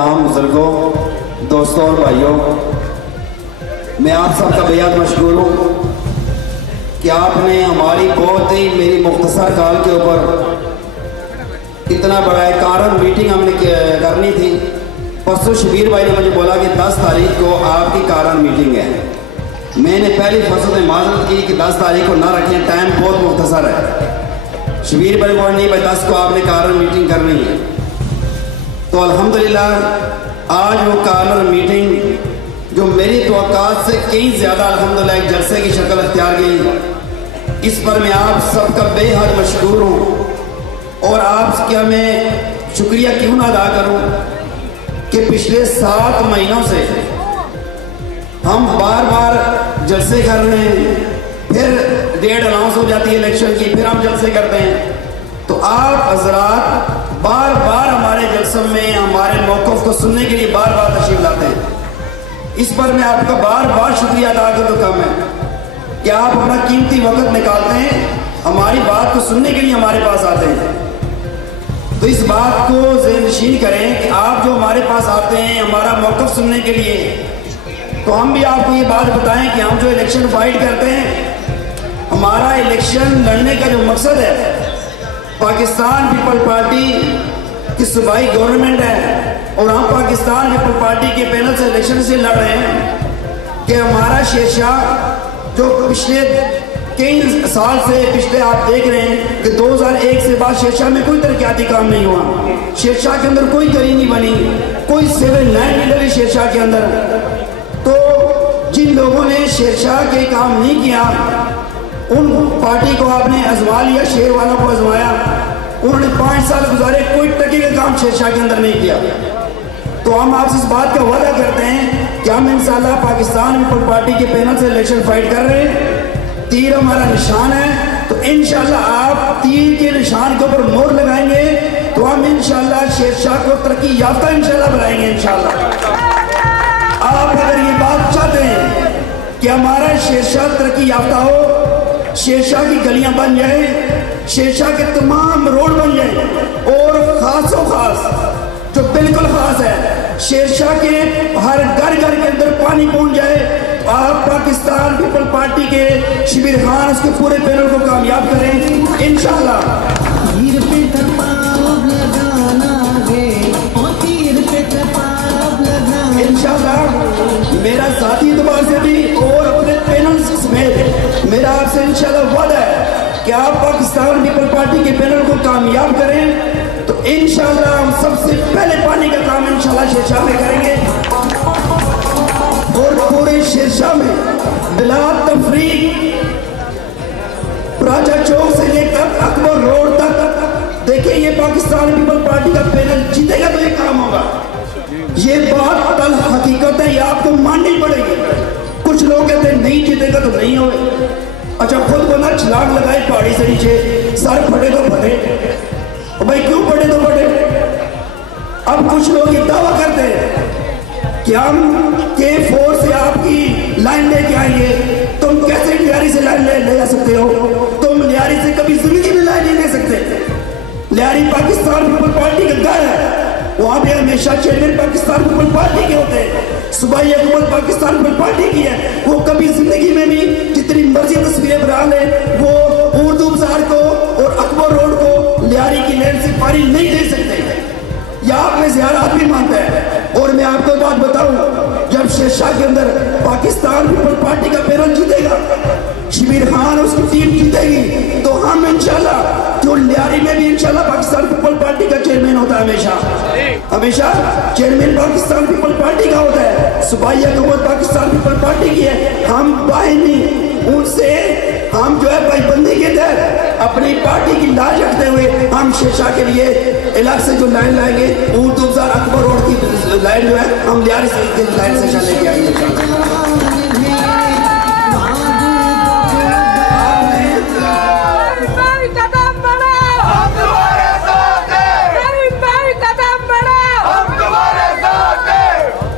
तमाम बुजुर्गों, दोस्तों और भाइयों, मैं आप सबका बेहद मशहूर हूँ कि आपने हमारी बहुत ही मेरी मुख्तसर काल के ऊपर इतना बड़ा एक कारण मीटिंग हमने करनी थी। परसों शबीर भाई ने मुझे बोला कि 10 तारीख को आपकी कारण मीटिंग है। मैंने पहली फर्स्ट में माजरत की कि 10 तारीख को ना रखें, टाइम बहुत मुख्तसर है। शबीर भाई बोल नहीं भाई 10 को आपने कारण मीटिंग करनी है। तो अल्हम्दुलिल्लाह आज वो कारण मीटिंग जो मेरी तवक्कात से कहीं ज़्यादा अल्हम्दुलिल्लाह एक जलसे की शक्ल अख्तियार की, इस पर मैं आप सबका बेहद मशकूर हूँ। और आप क्या मैं शुक्रिया क्यों ना अदा करूँ कि पिछले 7 महीनों से हम बार बार जलसे कर रहे हैं, फिर डेट अनाउंस हो जाती है इलेक्शन की, फिर हम जलसे करते हैं। तो आप हजरात बार बार हमारे जलसों में हमारे मौक़िफ़ को सुनने के लिए बार बार तशरीफ लाते हैं। इस पर मैं आपका बार बार शुक्रिया अदा कर तो कम है कि आप अपना कीमती वक्त निकालते हैं, हमारी बात को सुनने के लिए हमारे पास आते हैं। तो इस बात को ज़हननशीन करें कि आप जो हमारे पास आते हैं हमारा मौक़िफ़ सुनने के लिए, तो हम भी आपको ये बात बताएं कि हम जो इलेक्शन फाइट करते हैं, हमारा इलेक्शन लड़ने का जो मकसद है, पाकिस्तान पीपल पार्टी की सूबाई गवर्नमेंट है और हम पाकिस्तान पीपल पार्टी के पैनल से इलेक्शन से लड़ रहे हैं कि हमारा शेरशाह जो पिछले कई साल से पिछले आप देख रहे हैं कि 2001 से बाद शेरशाह में कोई तरक्याती काम नहीं हुआ, शेरशाह के अंदर कोई गली नहीं बनी, कोई सिविल लाइन नहीं लगी शेरशाह के अंदर। तो जिन लोगों ने शेरशाह के काम नहीं किया उन पार्टी को आपने आजमा लिया, शेर वालों को आजमाया। उन्होंने 5 साल गुजारे, कोई टके का काम शेरशाह के अंदर नहीं किया। तो हम आपसे इस बात का वादा करते हैं कि हम इंशाल्लाह पाकिस्तान पीपल पार्टी के पैनल से इलेक्शन फाइट कर रहे हैं। तीर हमारा निशान है, तो इंशाल्लाह आप तीर के निशान के ऊपर मोहर लगाएंगे तो हम इंशाल्लाह शेरशाह को तरक्की याफ्ता इंशाल्लाह बनाएंगे। इंशाल्लाह आप अगर ये बात चाहते हैं कि हमारा शेरशाह तरक्की याफ्ता हो, शेरशाह की गलियां बन जाए, शेरशाह के तमाम रोड बन जाए और खासों खास जो बिल्कुल खास है शेरशाह के हर घर घर के अंदर पानी पहुंच जाए, आप पाकिस्तान पीपल पार्टी के शबीर खान उसके पूरे पैनल को कामयाब करें इंशाल्लाह। इंशाल्लाह मेरा साथी एतबार से भी और अपने पैनल समेत मेरा आपसे इंशाल्लाह वादा है कि आप पाकिस्तान पीपल पार्टी के पैनल को कामयाब करें तो इंशाल्लाह हम सबसे पहले पानी का काम इंशाल्लाह शेरशाह में करेंगे और पूरे शेरशाह में बिला तफरीक राजा चौक से लेकर अकबर रोड तक देखिए ये पाकिस्तान पीपल पार्टी का पैनल जीतेगा तो ये काम होगा। ये बात तल हकीकत है, ये आपको माननी पड़ेगी। कुछ लोग कहते हैं नहीं जीतेगा तो नहीं होगा। अच्छा खुद को ना छलांग लगाए पहाड़ी से नीचे, सर फटे तो फटे, भाई क्यों फटे तो फटे। अब कुछ लोग ये दावा करते हैं कि हम K4 से आपकी लाइन लेके आएंगे, तुम कैसे लियारी से लाइन ले जा सकते हो, तुम लियारी से कभी जिंदगी में लाइन नहीं ले सकते। लियारी पाकिस्तान पीपल पार्टी का घर है, वहां पे हमेशा चेयरमैन पाकिस्तान पीपल पार्टी के होते हैं, सूबाई हुकूमत पाकिस्तान पीपल पार्टी की है। वो कभी जिंदगी में भी जितनी मर्जी तस्वीरें बना ले वो उर्दू बाजार को और अकबर रोड को लियारी की लेन से पारी नहीं दे सकते, या आप में ज़ियारत भी मानता है। और मैं आपको बात बताऊं, जब शेरशाह के अंदर पाकिस्तान पीपल पार्टी का पैनल जीतेगा, शबीर खान उसकी टीम जीतेगी, तो हम इंशाल्लाह जो लियारी में भी इंशाल्लाह पाकिस्तान पीपल पार्टी का चेयरमैन होता है, हमेशा चेयरमैन पाकिस्तान पीपल पार्टी का होता है, सूबाई हुकूमत पाकिस्तान पीपल पार्टी की है। हम बाहिनी उनसे हम जो है भाईबंदी के तहत अपनी पार्टी की लाज रखते हुए हम शेरशाह के लिए इलाके से जो लाइन लाएंगे, उर्दू बाजार अकबर रोड की लाइन जो है हम लियारी से लाइन से चले आएंगे।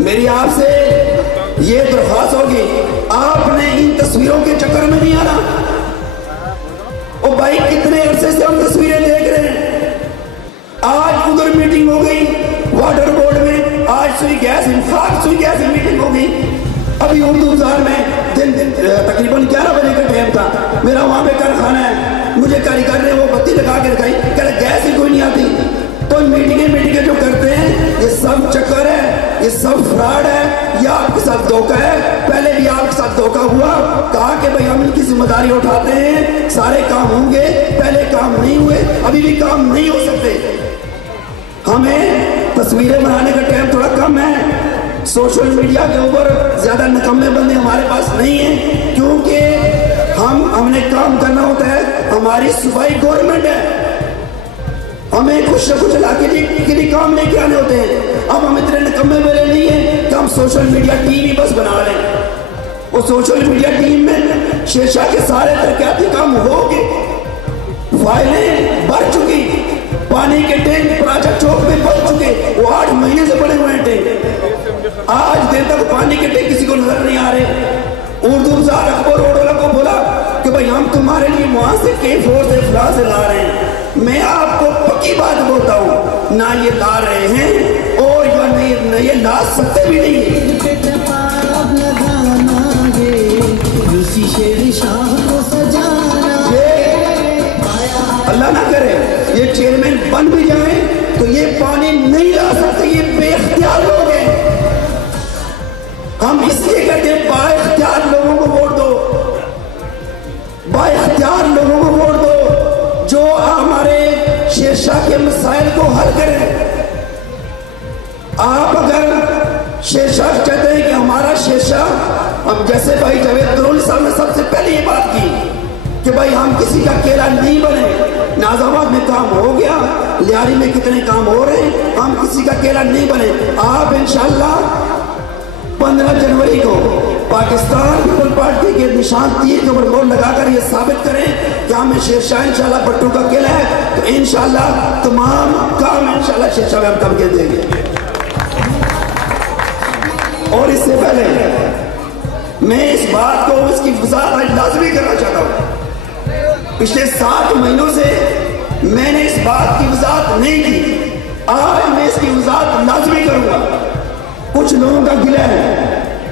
मेरी आपसे ये दरख्वास्त होगी, आपने इन तस्वीरों के चक्कर में नहीं आना। ओ भाई कितने अरसे से हम तस्वीरें देख रहे हैं, आज उधर मीटिंग हो गई वाटर बोर्ड में, खाक सुई गैस मीटिंग हो गई। अभी उर्दू बाजार में दिन तकरीबन 11 बजे का टाइम था। मेरा वहाँ पे कारखाना है, मुझे कारीगर ने वो बत्ती लगा के रखाई, कह रहे गैस ही कोई नहीं आती। तो मीटिंगें जो करते हैं ये सब चक्कर है, ये सब फ्रॉड है, ये आपके साथ धोखा है। पहले भी आपके साथ धोखा हुआ, कहा कि भाई हम इनकी जिम्मेदारी उठाते हैं, सारे काम होंगे, पहले काम नहीं हुए, अभी भी काम नहीं हो सकते। हमें तस्वीरें बनाने का टाइम थोड़ा कम है, सोशल मीडिया के ऊपर ज्यादा निकम्मे बंदे हमारे पास नहीं है, क्योंकि हमने काम करना होता है। हमारी सूबाई गवर्नमेंट है, हमें कुछ न कुछ इलाके के लिए काम लेके आने होते हैं। अब हम इतने निकम्मे वाले नहीं है कि हम सोशल मीडिया टीम ही बस बना रहे हैं। वो सोशल मीडिया टीम में शेरशाह के सारे तरक्याती काम हो गए, फाइलें भर चुकी, पानी के टैंक प्रोजेक्ट चौक में बन चुके, वो 8 महीने से बने हुए हैं टैंक। आज दिन तक पानी के टैंक किसी को नजर नहीं आ रहे। उर्दू बाजार अखबार रोडोला को बोला कि भाई हम तुम्हारे लिए वहां से K4 से फ्लास से ला रहे हैं। मैं आपको पक्की बात बोलता हूँ, ना ये ला रहे हैं और या नहीं ये ला सकते भी नहीं है। अल्लाह ना करे ये चेयरमैन बन भी जाए तो ये पानी नहीं ला सकते, ये बेख्तियार लोग हैं। हम इसलिए कहते हैं बाइख्तियार लोगों को वोट दो, बाइख्तियार लोगों को वोट दो जो हमारे शेरशाह के मसाइल को हल करें। आप अगर शेरशाह कहते हैं कि हमारा शेरशाह, हम जैसे भाई जावेद दरोली साहब ने सबसे पहले ये बात की कि भाई हम किसी का केला नहीं बने। नाजाबाद में काम हो गया, लियारी में कितने काम हो रहे हैं, हम किसी का केला नहीं बने। आप इंशाल्लाह 15 जनवरी को पाकिस्तान पीपल पार्टी के निशान तीर के ऊपर मोहर लगाकर ये साबित करें कि हमें शेरशाह इंशाल्लाह भट्टू का केला है, तो इंशाल्लाह तमाम काम इंशाल्लाह शेरशाह में हम करके देंगे। और इससे पहले मैं इस बात को, इसकी वजाहत लाजमी करना चाहता हूँ। पिछले 7 महीनों से मैंने इस बात की वजाहत नहीं की, आज मैं इसकी वजाहत लाजमी करूंगा। कुछ लोगों का गिला है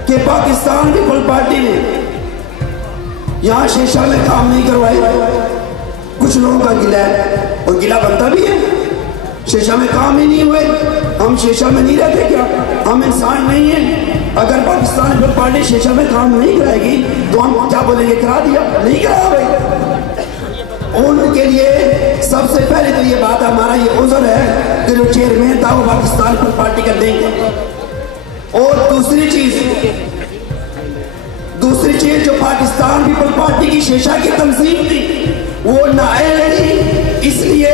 कि पाकिस्तान पीपल पार्टी ने यहां शेरशाह में काम नहीं करवाए। कुछ लोगों का गिला है और गिला बनता भी है, शेरशाह में काम ही नहीं हुए। हम शेरशाह में नहीं रहते क्या? हम इंसान नहीं है? अगर पाकिस्तान पीपल पार्टी शेरशाह में काम नहीं कराएगी तो हम क्या बोलेंगे, करा दिया, नहीं कराया भाई। उनके लिए सबसे पहले तो ये बात, हमारा ये उज़र है कि जो चेयरमैन था वो पाकिस्तान पीपल पार्टी का नहीं था। और दूसरी चीज जो पाकिस्तान पीपल पार्टी की शेरशाह की तंजीम थी वो नाअहल थी, इसलिए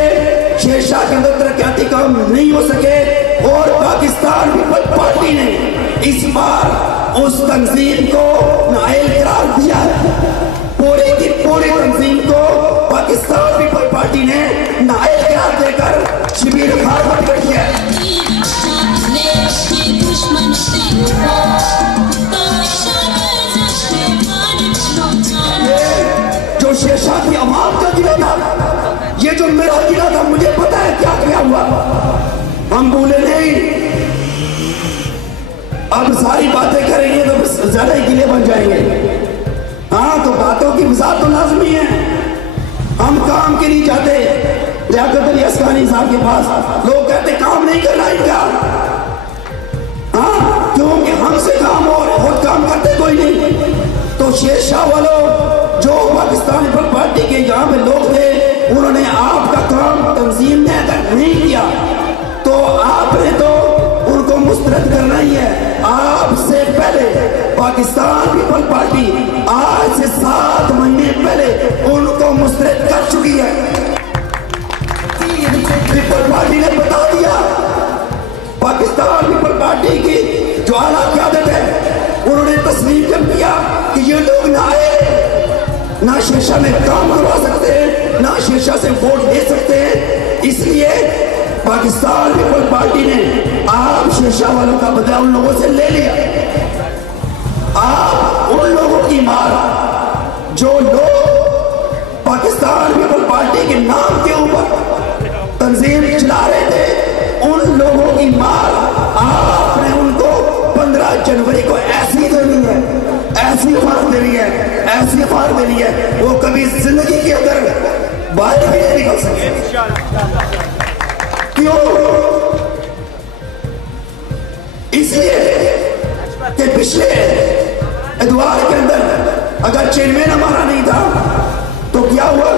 शेरशाह के अंदर तरक्याती काम नहीं हो सके। और पाकिस्तान पीपल पार्टी ने इस बार उस तंजीम को नाअहल करार दिया है। पूरी की पूरी तंजीम को पाकिस्तान पीपल पार्टी ने नाअहल करार देकर शिबीर खान कर दिया। जो शेरशाह की आवाम का गिला था, ये जो मेरा गिला था, मुझे पता है क्या क्या हुआ। हम भूले नहीं, अब सारी बातें करेंगे तो ज्यादा ही गिले बन जाएंगे। हाँ, तो बातों की वजाहत तो लाजमी है। हम काम के लिए जाते लियाकत अली अस्कानी साहब के पास, लोग कहते काम नहीं करना इनका। हाँ, क्योंकि हमसे काम और खुद काम करते कोई नहीं। तो शेरशाह वालों, जो पाकिस्तान पीपल पार्टी के यहाँ पे लोग थे, उन्होंने आपका काम तंजीम ने अगर नहीं किया तो आपने तो उनको मुस्तरद करना ही है। आपसे पहले पाकिस्तान पीपल पार्टी आज से 7 महीने पहले उनको मुस्तरद कर चुकी है। पीपल पार्टी ने बता दिया, पाकिस्तान पीपल पार्टी की जो आला क़यादत है उन्होंने तस्लीम कर दिया कि ये लोग ना आए, ना शेरशाह में काम करवा सकते हैं, ना शेरशाह से वोट ले सकते हैं। इसलिए पाकिस्तान पीपल पार्टी ने आप शेरशाह वालों का बदला उन लोगों से ले लिया। आप उन लोगों की मार, जो लोग पाकिस्तान पीपल पार्टी के नाम के ऊपर तंजीम चला रहे थे, उन लोगों की मार आपने उन मार देनी है, वो कभी जिंदगी के अंदर बाहर भी नहीं निकल सकते। क्यों? इसलिए कि पिछले इतवार के अंदर अगर चेयरमैन हमारा नहीं था तो क्या हुआ?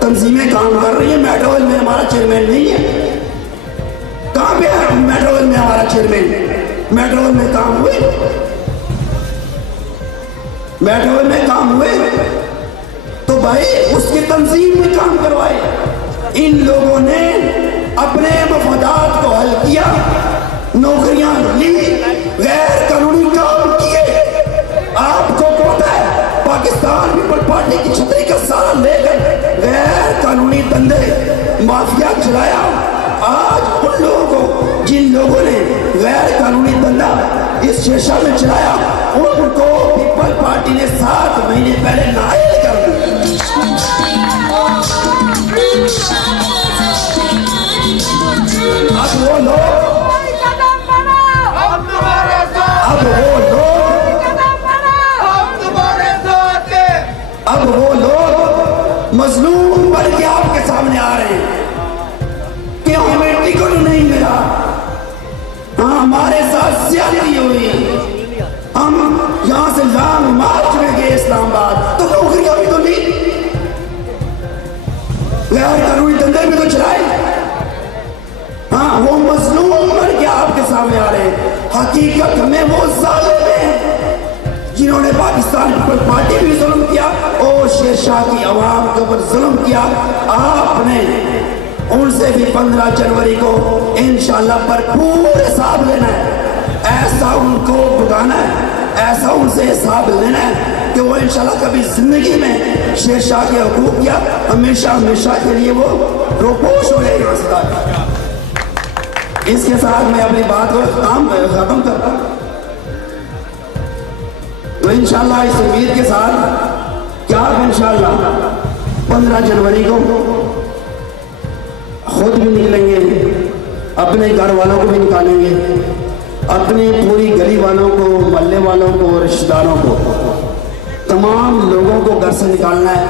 तंजीमें काम कर रही है, मेट्रोवेल में हमारा चेयरमैन नहीं है। कहां पे है मेट्रोवेल में हमारा चेयरमैन? मेट्रोवेल में काम हुए, मेट्रोवेल में काम हुए तो भाई उसकी तंजीम में काम करवाए। इन लोगों ने अपने मफादात को हल किया, नौकरियां ली, गैर कानूनी काम किए। आपको पता है पाकिस्तान पीपल पार्टी की छतरी का सारा लेकर गैर कानूनी धंधे माफिया चलाया। आज उन लोगों को, जिन लोगों ने गैर कानूनी धंधा इस शेषा में चलाया, उनको पीपल पार्टी ने 7 महीने पहले नायल कर दिया। अब वो लोग मजलूम बन के आपके सामने आ रहे हैं कि हमें टिकट नहीं मिला। हाँ, हमारे साथ ज्यादती हुई, हम यहां से लॉन्ग मार्च में गए इस्लामाबाद, तो नौकरियां भी तो ली, गैर कानूनी धंधे भी तो चलाए। हाँ, वो मजलूम बन के आपके सामने आ रहे हैं। हकीकत में वो जालिम हैं जिन्होंने पाकिस्तान पीपल पार्टी भी जुल्म किया और शेरशाह की आवाम के ऊपर जुल्म किया। आपने उनसे भी 15 जनवरी को इंशाल्लाह भरपूर हिसाब लेना है। ऐसा उनको भुगाना है, ऐसा उनसे हिसाब लेना है कि वो इंशाल्लाह कभी जिंदगी में शेरशाह के हुकूक या हमेशा हमेशा के लिए वो रोपोश हो जाएगा। इसके साथ मैं अपनी बात को खत्म करता हूं। तो इंशाल्लाह इस उम्मीद के साथ क्या इंशाल्लाह 15 जनवरी को खुद भी निकलेंगे, अपने घर वालों को भी निकालेंगे, अपने पूरी गली वालों को, मोहल्ले वालों को, रिश्तेदारों को, तमाम लोगों को घर से निकालना है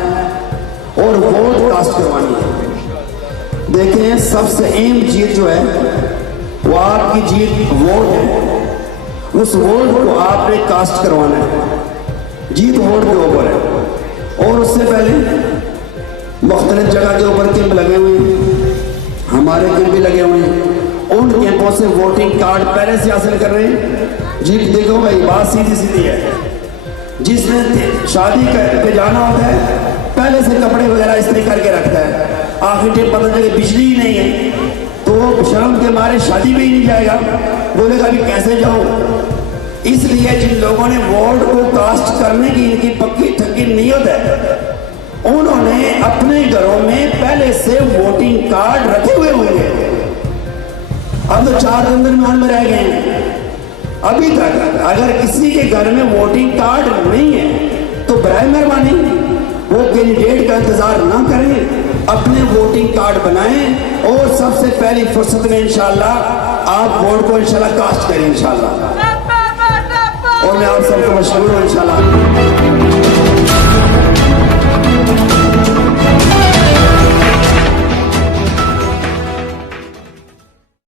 और वोट कास्ट करवानी है। देखें, सबसे अहम जीत जो है वो आपकी जीत वोट है। उस वोट को आपने कास्ट करवाना है। जीत वोट के ऊपर है। और उससे पहले मुख्तलिफ जगह के ऊपर कैंप लगे हुए हैं, हमारे कैंप भी लगे हुए हैं। उन कैंपों से वोटिंग कार्ड पहले से हासिल कर रहे हैं। जी देखो भाई, बात सीधी सीधी है। जिसने शादी पे जाना होता है पहले से कपड़े वगैरह इस्त्री करके रखता है। आखिर टाइम पता चले बिजली ही नहीं है तो वो शर्म के मारे शादी में ही नहीं जाएगा, बोलेगा अभी कैसे जाऊं। इसलिए जिन लोगों ने वोट को कास्ट करने की इनकी पक्की ठक्की नीयत है, उन्होंने अपने घरों में पहले से वोटिंग कार्ड रखे हुए होंगे। अब तो 4 दिन मेहमान में रह गए हैं। अभी तक अगर किसी के घर में वोटिंग कार्ड नहीं है तो बराए मेहरबानी वो कैंडिडेट का इंतजार ना करें, अपने वोटिंग कार्ड बनाएं और सबसे पहली फुर्सत में इंशाल्लाह आप वोट को इंशाल्लाह कास्ट करें इंशाल्लाह। और मैं आप सबको मशहूर हूं इंशाल्लाह।